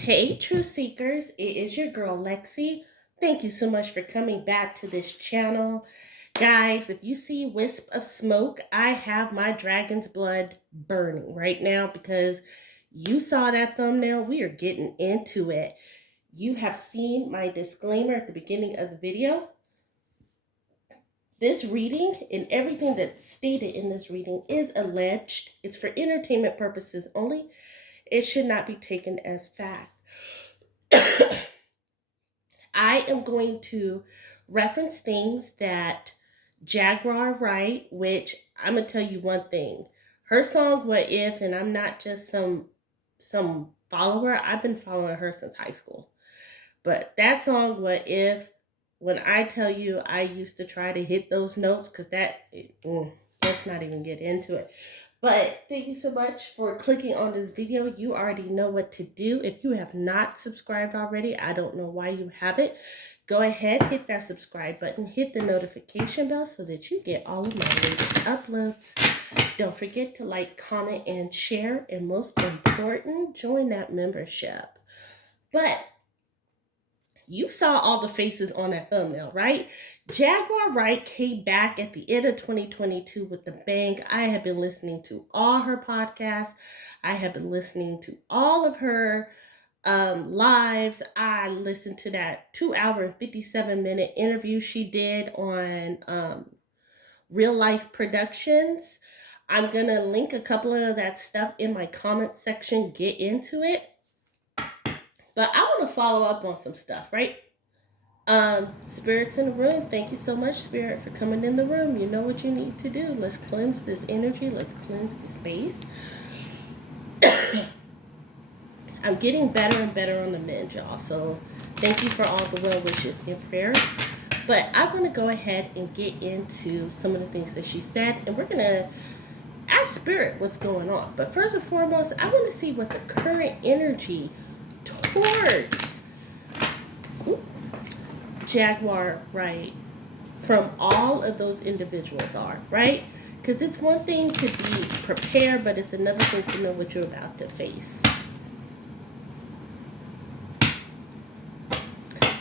Hey, True Seekers, it is your girl Lexi. Thank you so much for coming back to this channel. Guys, if you see wisp of smoke, I have my dragon's blood burning right now because you saw that thumbnail. We are getting into it. You have seen my disclaimer at the beginning of the video. This reading and everything that's stated in this reading is alleged. It's for entertainment purposes only. It should not be taken as fact. I am going to reference things that Jaguar Wright, which I'm gonna tell you one thing. Her song "What If," and I'm not just some follower. I've been following her since high school. But that song "What If," when I tell you I used to try to hit those notes, because let's not even get into it. But thank you so much for clicking on this video. You already know what to do. If you have not subscribed already, I don't know why you haven't. Go ahead, hit that subscribe button, hit the notification bell so that you get all of my latest uploads. Don't forget to like, comment, and share. And most important, join that membership. But you saw all the faces on that thumbnail, right? Jaguar Wright came back at the end of 2022 with the bang. I have been listening to all her podcasts. I have been listening to all of her lives. I listened to that 2 hour and 57-minute interview she did on Real Life Productions. I'm going to link a couple of that stuff in my comment section. Get into it. But I want to follow up on some stuff, right? Spirits in the room, thank you so much, Spirit, for coming in the room. You know what you need to do. Let's cleanse this energy. Let's cleanse the space. I'm getting better and better on the mend, y'all. So thank you for all the well wishes and prayers. But I'm going to go ahead and get into some of the things that she said. And we're going to ask Spirit what's going on. But first and foremost, I want to see what the current energy towards Jaguar Wright from all of those individuals are, right? Because it's one thing to be prepared, but it's another thing to know what you're about to face.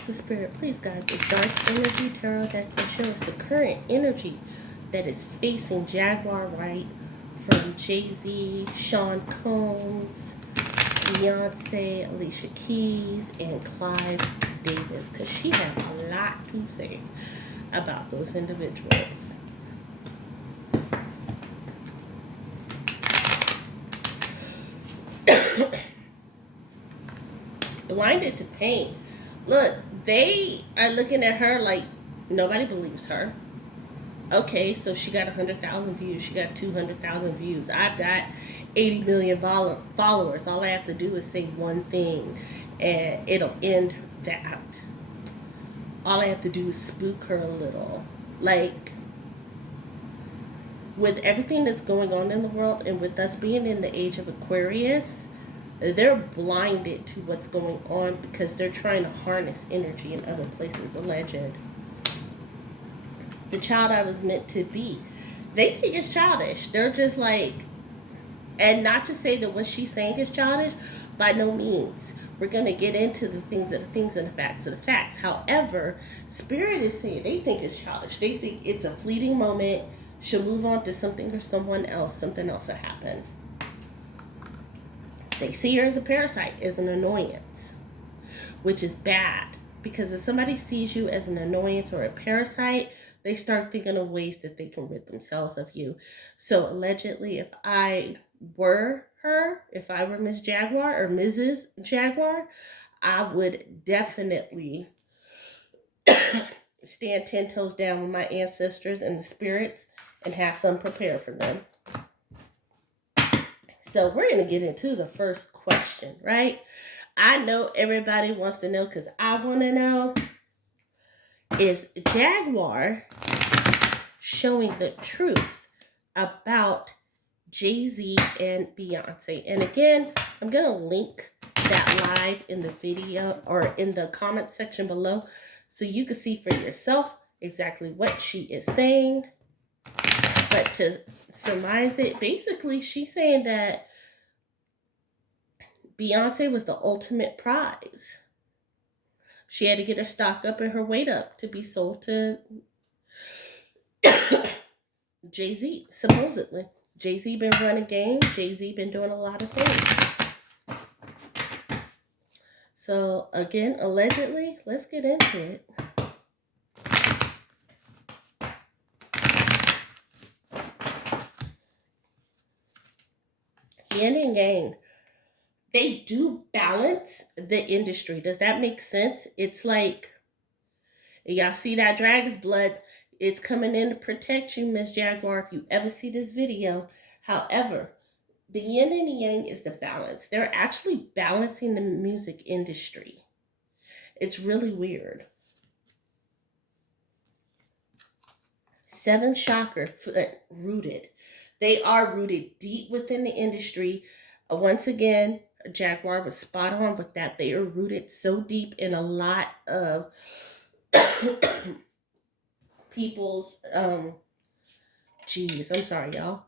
So Spirit, please guide this dark energy tarot deck and show us the current energy that is facing Jaguar Wright from Jay-Z, Sean Combs, Beyonce, Alicia Keys, and Clive Davis, because she had a lot to say about those individuals. Blinded to pain. Look, they are looking at her like nobody believes her. Okay, so she got 100,000 views. She got 200,000 views. I've got 80 million followers. All I have to do is say one thing and it'll end that. All I have to do is spook her a little. Like, with everything that's going on in the world and with us being in the age of Aquarius, they're blinded to what's going on because they're trying to harness energy in other places, alleged. The child I was meant to be. They think it's childish. They're just like, and not to say that what she's saying is childish, by no means. We're going to get into the things and the facts of the facts. However, Spirit is saying they think it's childish. They think it's a fleeting moment. She'll move on to something or someone else. Something else will happen. They see her as a parasite, as an annoyance, which is bad. Because if somebody sees you as an annoyance or a parasite, they start thinking of ways that they can rid themselves of you. So allegedly, if I were her, if I were Miss Jaguar or Mrs. Jaguar, I would definitely stand 10 toes down with my ancestors and the spirits and have some prepared for them. So we're going to get into the first question, right? I know everybody wants to know because I want to know. Is Jaguar showing the truth about Jay-Z and Beyonce? And again, I'm going to link that live in the video or in the comment section below so you can see for yourself exactly what she is saying. But to surmise it, basically she's saying that Beyonce was the ultimate prize. She had to get her stock up and her weight up to be sold to Jay-Z, supposedly. Jay-Z been running game. Jay-Z been doing a lot of things. So again, allegedly, let's get into it. Yin and Yang, they do balance the industry. Does that make sense? It's like, y'all see that dragon's blood? It's coming in to protect you, Miss Jaguar, if you ever see this video. However, the yin and the yang is the balance. They're actually balancing the music industry. It's really weird. 7 chakra rooted. They are rooted deep within the industry. Once again, Jaguar was spot on with that. They are rooted so deep in a lot of people's I'm sorry, y'all.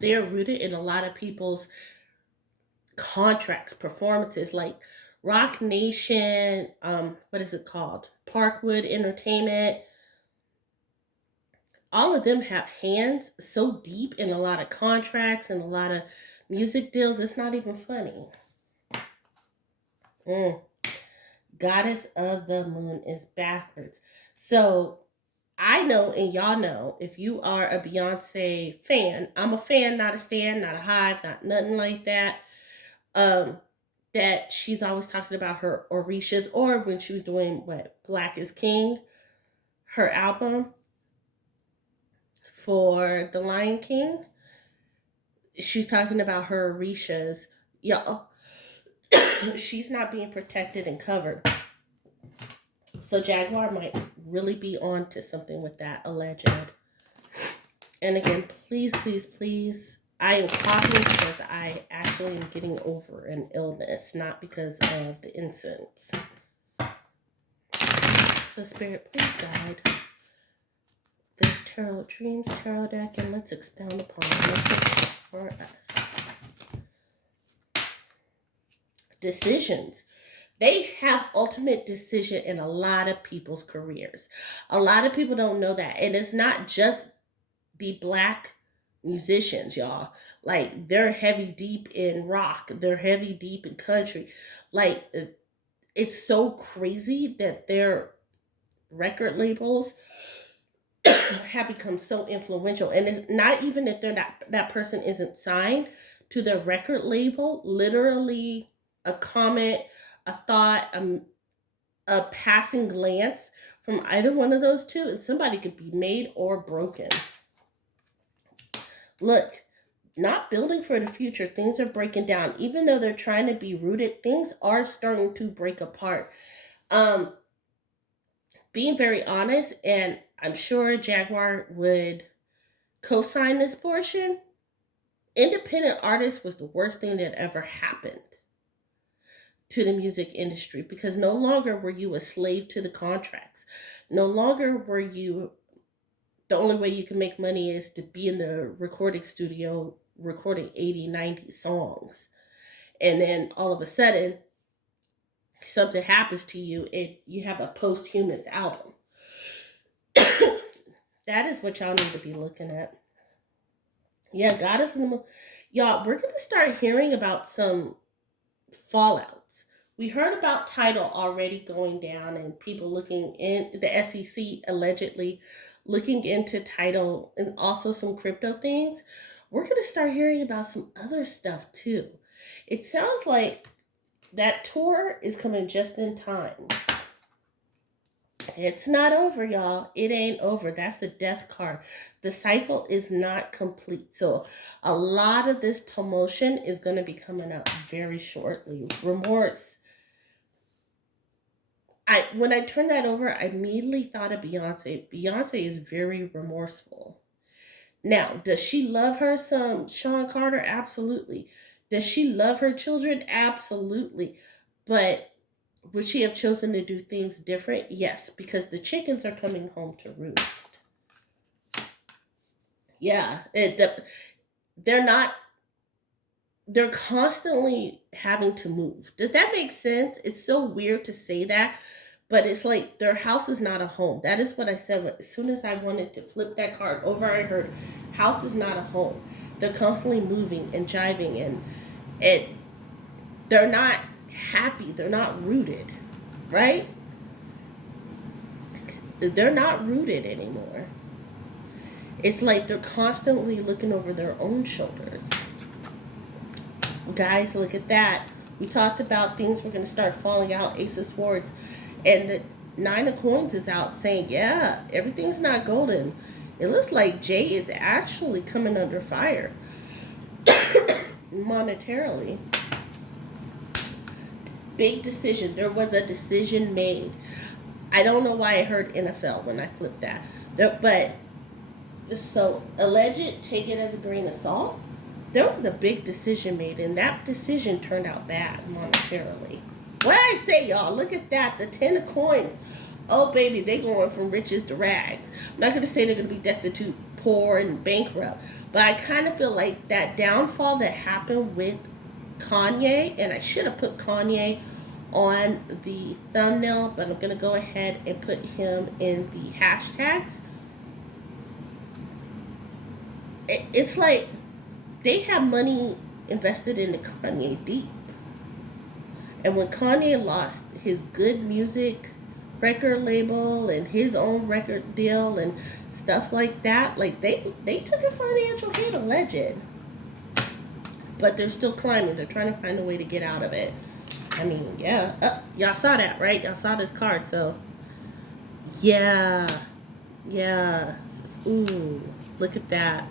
They are rooted in a lot of people's contracts, performances, like Rock Nation, what is it called? Parkwood Entertainment. All of them have hands so deep in a lot of contracts and a lot of music deals, it's not even funny. Goddess of the Moon is backwards. So I know, and y'all know, if you are a Beyonce fan, I'm a fan, not a stan, not a hive, not nothing like that. That she's always talking about her Orishas, or when she was doing Black is King, her album for The Lion King, she's talking about her Orishas. Y'all, she's not being protected and covered. So Jaguar might really be on to something with that, alleged. And again, please, please, please, I am coughing because I actually am getting over an illness, not because of the incense. So Spirit, please guide this Tarot Dreams Tarot deck, and let's expound upon it for us. Decisions. They have ultimate decision in a lot of people's careers. A lot of people don't know that. And it's not just the Black musicians, y'all. Like, they're heavy deep in rock. They're heavy deep in country. Like, it's so crazy that their record labels have become so influential. And it's not even if they're not, that person isn't signed to their record label. Literally a comment, a thought, a passing glance from either one of those two, and somebody could be made or broken. Look, not building for the future. Things are breaking down. Even though they're trying to be rooted, things are starting to break apart. Being very honest, and I'm sure Jaguar would co-sign this portion, independent artist was the worst thing that ever happened to the music industry, because no longer were you a slave to the contracts. No longer were you, the only way you can make money is to be in the recording studio recording 80, 90 songs. And then all of a sudden, something happens to you and you have a posthumous album. That is what y'all need to be looking at. Yeah, Goddess in the Moon. Y'all, we're going to start hearing about some fallouts. We heard about Tidal already going down and people looking in, the SEC allegedly looking into Tidal and also some crypto things. We're going to start hearing about some other stuff too. It sounds like that tour is coming just in time. It's not over, y'all. It ain't over. That's the death card. The cycle is not complete. So a lot of this tumultuation is going to be coming up very shortly. Remorse. When I turned that over, I immediately thought of Beyonce. Beyonce is very remorseful. Now, does she love her some Sean Carter? Absolutely. Does she love her children? Absolutely. But would she have chosen to do things different? Yes, because the chickens are coming home to roost. Yeah, they're not they're constantly having to move. Does that make sense? It's so weird to say that, but it's like their house is not a home. That is what I said. As soon as I wanted to flip that card over, I heard house is not a home. They're constantly moving and jiving, and it they're not happy. They're not rooted, right? They're not rooted anymore. It's like they're constantly looking over their own shoulders. Guys, look at that. We talked about things were going to start falling out, Ace of Swords, and the Nine of Coins is out saying, yeah, everything's not golden. It looks like Jay is actually coming under fire monetarily. Big decision. There was a decision made. I don't know why I heard NFL when I flipped that. But so alleged, take it as a grain of salt. There was a big decision made, and that decision turned out bad monetarily. What I say, y'all? Look at that. The 10 of Coins. Oh, baby, they going from riches to rags. I'm not going to say they're going to be destitute, poor, and bankrupt, but I kind of feel like that downfall that happened with Kanye, and I should have put Kanye on the thumbnail, but I'm going to go ahead and put him in the hashtags. It's like they have money invested into Kanye deep. And when Kanye lost his good music record label and his own record deal and stuff like that, like they took a financial hit, alleged. But they're still climbing. They're trying to find a way to get out of it. I mean, yeah. Y'all saw that, right? Y'all saw this card, so yeah. Ooh, look at that.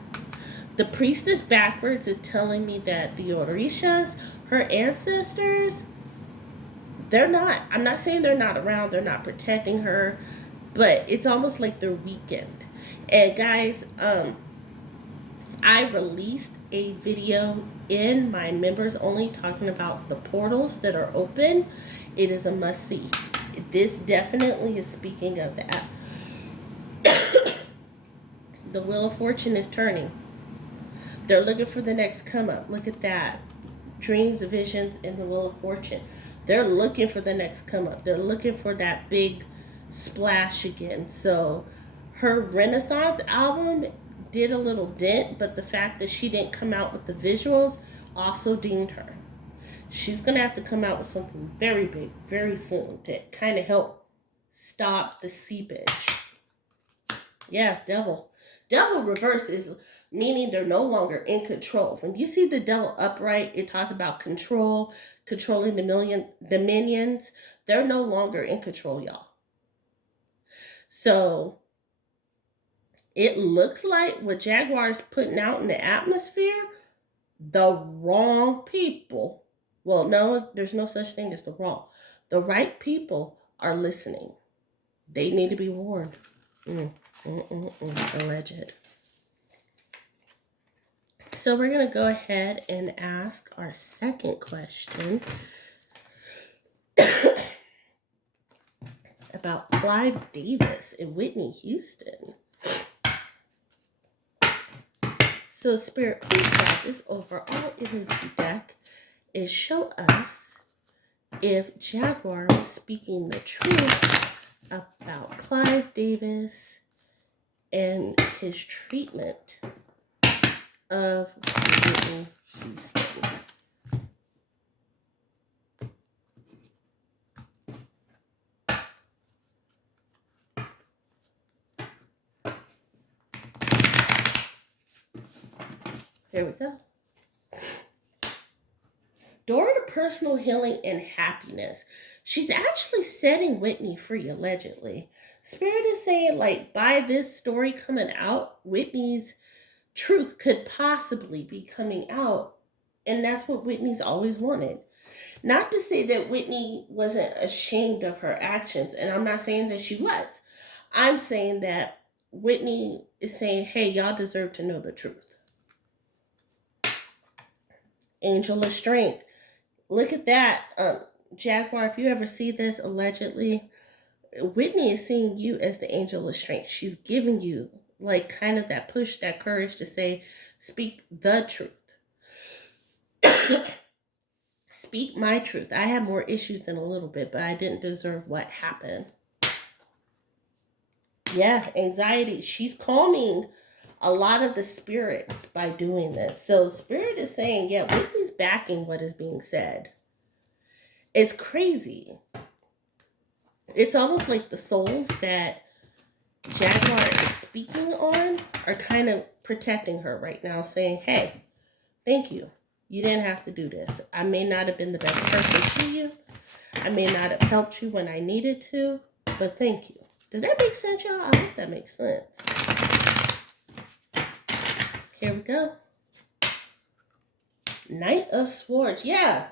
The priestess backwards is telling me that the Orishas, her ancestors, I'm not saying they're not around, they're not protecting her, but it's almost like they're weakened. And guys, I released a video in my members only talking about the portals that are open. It is a must see. This definitely is speaking of that. The Wheel of Fortune is turning. They're looking for the next come up. Look at that. Dreams, visions, and the Wheel of Fortune. They're looking for the next come up. They're looking for that big splash again. So her Renaissance album did a little dent, but the fact that she didn't come out with the visuals also dinged her. She's going to have to come out with something very big very soon to kind of help stop the seepage. Yeah, devil. Devil reverse is meaning they're no longer in control. When you see the devil upright, it talks about control, controlling the minions. They're no longer in control, y'all. So it looks like what Jaguar's putting out in the atmosphere, the wrong people. Well, no, there's no such thing as the wrong. The right people are listening. They need to be warned. Alleged. So we're going to go ahead and ask our second question about Clive Davis and Whitney Houston. So Spirit, please grab this overall energy deck and show us if Jaguar was speaking the truth about Clive Davis and his treatment of Whitney Houston. Here we go. Door to personal healing and happiness. She's actually setting Whitney free, allegedly. Spirit is saying, like, by this story coming out, Whitney's truth could possibly be coming out. And that's what Whitney's always wanted. Not to say that Whitney wasn't ashamed of her actions, and I'm not saying that she was. I'm saying that Whitney is saying, hey, y'all deserve to know the truth. Angel of Strength. Look at that. Jaguar, if you ever see this, allegedly, Whitney is seeing you as the angel of strength. She's giving you, like, kind of that push, that courage to say, speak the truth. Speak my truth. I have more issues than a little bit, but I didn't deserve what happened. Yeah, anxiety. She's calming a lot of the spirits by doing this. So spirit is saying, yeah, Whitney's backing what is being said. It's crazy. It's almost like the souls that Jaguar is speaking on are kind of protecting her right now, saying, hey, thank you. You didn't have to do this. I may not have been the best person to you. I may not have helped you when I needed to, but thank you. Does that make sense, y'all? I hope that makes sense. Here we go. Knight of Swords. Yeah.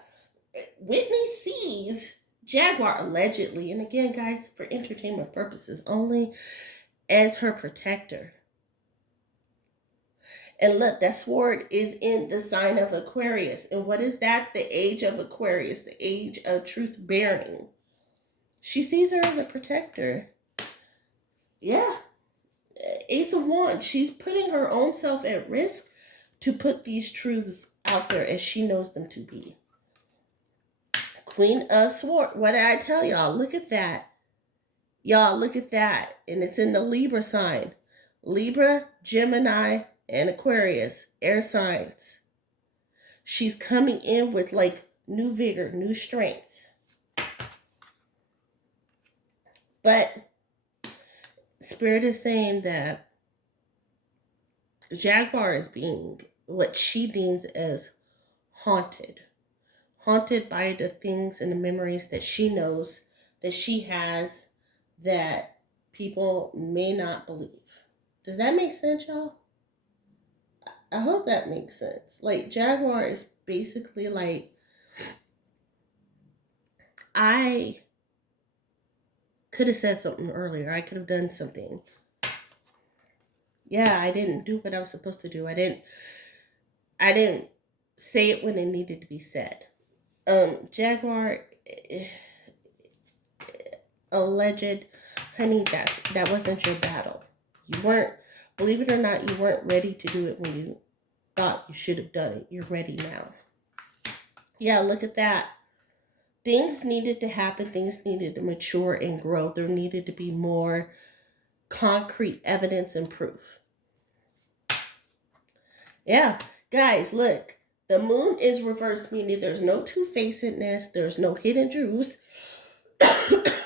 Whitney sees Jaguar allegedly, and again, guys, for entertainment purposes only, as her protector. And look, that sword is in the sign of Aquarius. And what is that? The age of Aquarius, the age of truth bearing. She sees her as a protector. Yeah. Ace of Wands. She's putting her own self at risk to put these truths out there as she knows them to be. Queen of Swords. What did I tell y'all? Look at that. Y'all, look at that. And it's in the Libra sign. Libra, Gemini, and Aquarius. Air signs. She's coming in with like new vigor, new strength. But Spirit is saying that Jaguar is being what she deems as haunted. Haunted by the things and the memories that she knows that she has that people may not believe. Does that make sense, y'all? I hope that makes sense. Like, Jaguar is basically like, I could have said something earlier. I could have done something. Yeah, I didn't do what I was supposed to do. I didn't say it when it needed to be said. Jaguar, alleged, honey, that wasn't your battle. You weren't, believe it or not, you weren't ready to do it when you thought you should have done it. You're ready now. Yeah, look at that. Things needed to happen. Things needed to mature and grow. There needed to be more concrete evidence and proof. Yeah, guys, look. The moon is reversed, meaning there's no two-facedness. There's no hidden truths.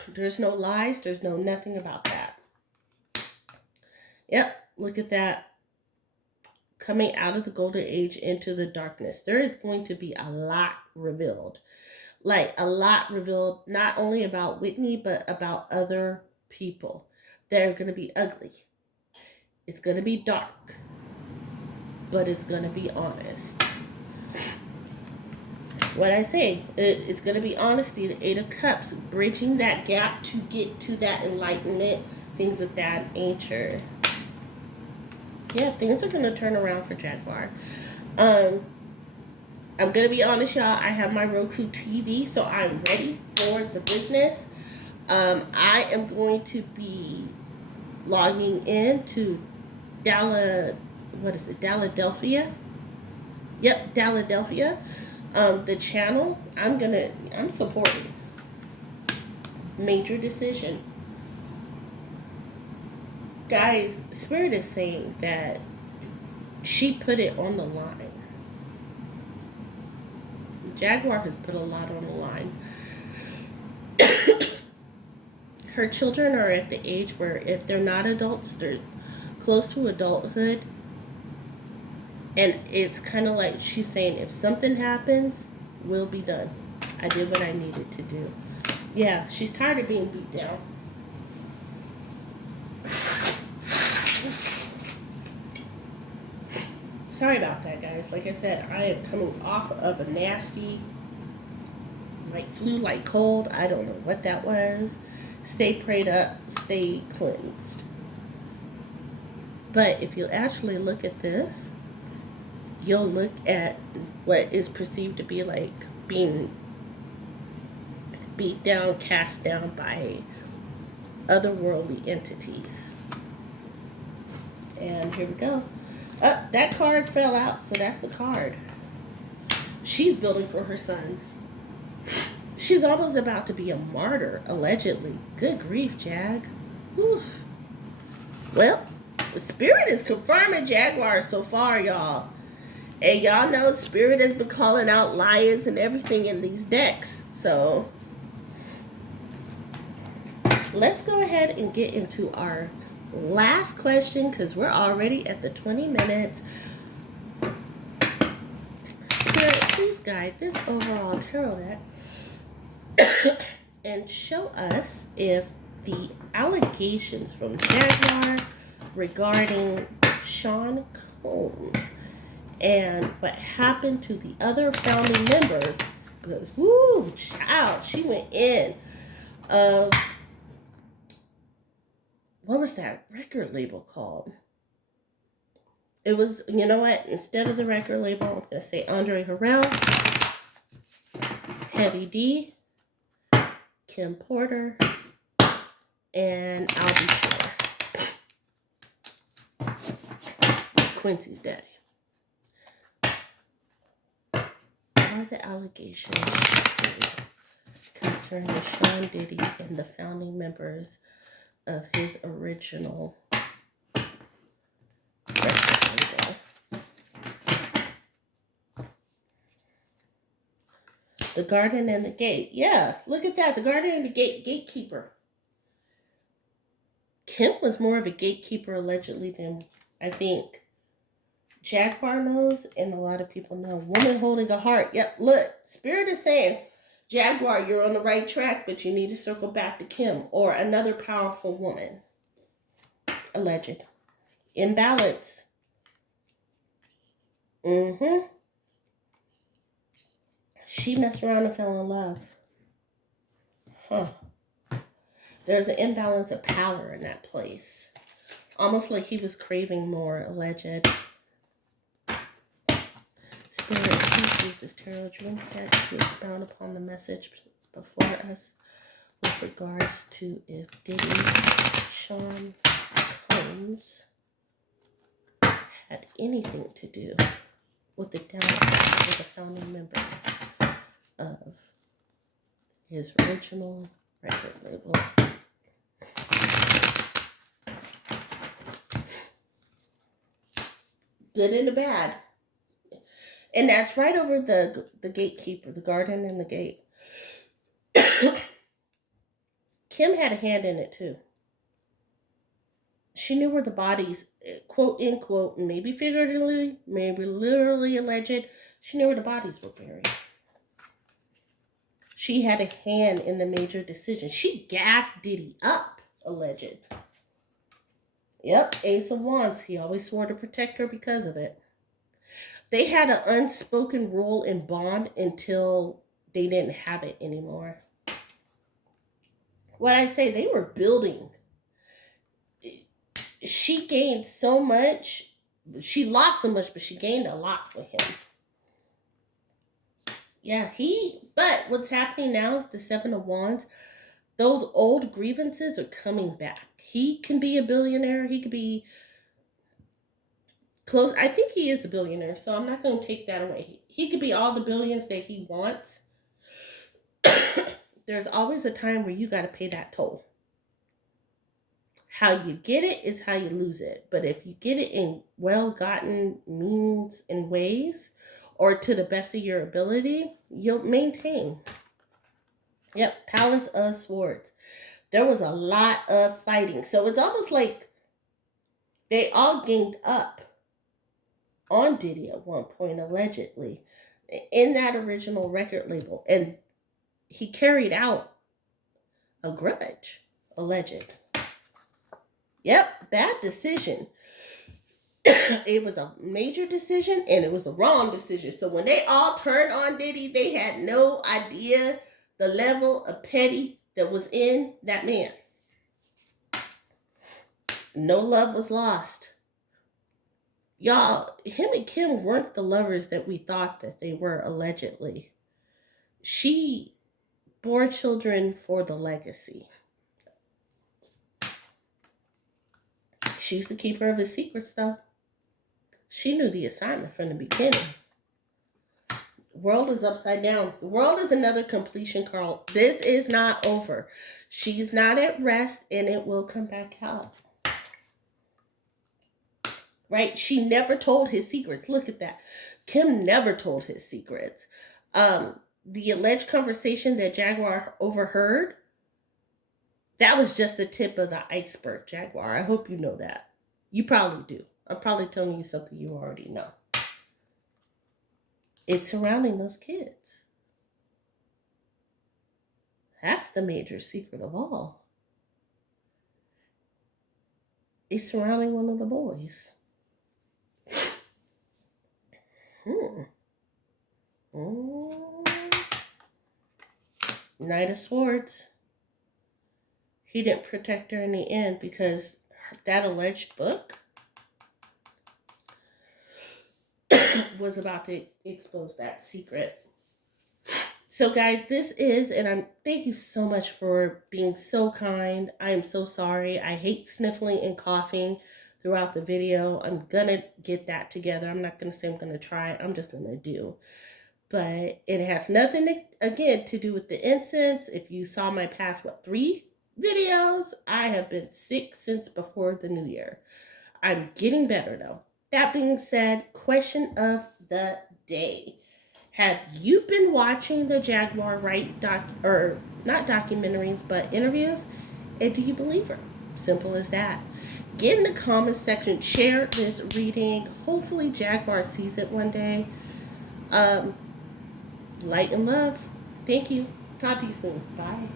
There's no lies. There's no nothing about that. Yep, look at that. Coming out of the golden age into the darkness. There is going to be a lot revealed. Like, a lot revealed, not only about Whitney, but about other people. They're going to be ugly. It's going to be dark. But it's going to be honest. What I say, it's going to be honesty. The Eight of Cups, bridging that gap to get to that enlightenment, things of that nature. Yeah, things are going to turn around for Jaguar. I'm going to be honest, y'all. I have my Roku TV, so I'm ready for the business. I am going to be logging in to Philadelphia? Yep, Philadelphia. The channel, I'm supporting. Major decision. Guys, Spirit is saying that she put it on the line. Jaguar has put a lot on the line. Her children are at the age where if they're not adults, they're close to adulthood. And it's kind of like she's saying, if something happens, we'll be done. I did what I needed to do. Yeah, she's tired of being beat down. Sorry about that, guys. Like I said, I am coming off of a nasty, like flu, like cold. I don't know what that was. Stay prayed up, stay cleansed. But if you actually look at this, you'll look at what is perceived to be like being beat down, cast down by otherworldly entities. And here we go. Oh, that card fell out, so that's the card. She's building for her sons. She's almost about to be a martyr, allegedly. Good grief, Jag. Whew. Well, the Spirit is confirming Jaguar so far, y'all. And y'all know Spirit has been calling out lions and everything in these decks. So let's go ahead and get into our last question because we're already at the 20 minutes. Spirit, please guide this overall tarot deck and show us if the allegations from Jaguar regarding Sean Combs and what happened to the other founding members, because woo, child, she went in of what was that record label called? It was, you know what? Instead of the record label, I'm gonna say Andre Harrell, Heavy D, Kim Porter, and I'll be sure Quincy's daddy. Are the allegations concerning Sean Diddy and the founding members of his original record label? The Garden and the Gate. Yeah, look at that. The Garden and the Gate, gatekeeper. Kim was more of a gatekeeper allegedly than I think Jaguar knows, and a lot of people know. Woman holding a heart. Yep, look, Spirit is saying, Jaguar, you're on the right track, but you need to circle back to Kim or another powerful woman. Alleged. Imbalance. She messed around and fell in love. Huh. There's an imbalance of power in that place. Almost like he was craving more, alleged. Spirit, please use this tarot dream deck to expound upon the message before us with regards to if Diddy, Sean Combs had anything to do with the downfall of the founding members of his original record label. Good and the bad. And that's right over the gatekeeper, the garden and the gate. Kim had a hand in it too. She knew where the bodies, quote unquote, maybe figuratively, maybe literally alleged, she knew where the bodies were buried. She had a hand in the major decision. She gassed Diddy up, alleged. Yep, Ace of Wands. He always swore to protect her because of it. They had an unspoken rule in bond until they didn't have it anymore. What I say, they were building. She gained so much. She lost so much, but she gained a lot with him. Yeah, but what's happening now is the Seven of Wands. Those old grievances are coming back. He can be a billionaire. He could be close. I think he is a billionaire, so I'm not going to take that away. He could be all the billions that he wants. There's always a time where you got to pay that toll. How you get it is how you lose it. But if you get it in well-gotten means and ways, or to the best of your ability, you'll maintain. Yep, Palace of Swords. There was a lot of fighting. So it's almost like they all ganged up on Diddy at one point, allegedly, in that original record label. And he carried out a grudge, alleged. Yep, bad decision. It was a major decision and it was the wrong decision. So when they all turned on Diddy, they had no idea the level of petty that was in that man. No love was lost. Y'all, him and Kim weren't the lovers that we thought that they were, allegedly. She bore children for the legacy. She's the keeper of his secret stuff. She knew the assignment from the beginning. World is upside down. The world is another completion, Carl. This is not over. She's not at rest, and it will come back out. Right? She never told his secrets. Look at that. Kim never told his secrets. The alleged conversation that Jaguar overheard, that was just the tip of the iceberg, Jaguar. I hope you know that. You probably do. I'm probably telling you something you already know. It's surrounding those kids. That's the major secret of all. It's surrounding one of the boys. Knight of Swords. He didn't protect her in the end because that alleged book was about to expose that secret. So guys, this is, and thank you so much for being so kind. I am so sorry. I hate sniffling and coughing throughout the video. I'm gonna get that together. I'm not gonna say I'm gonna try. I'm just gonna do. But it has nothing, again, to do with the incense. If you saw my past, 3 videos, I have been sick since before the new year. I'm getting better though. That being said, question of the day. Have you been watching the Jaguar Wright not documentaries, but interviews? And do you believe her? Simple as that. Get in the comments section, share this reading. Hopefully Jaguar sees it one day. Light and love. Thank you. Talk to you soon. Bye.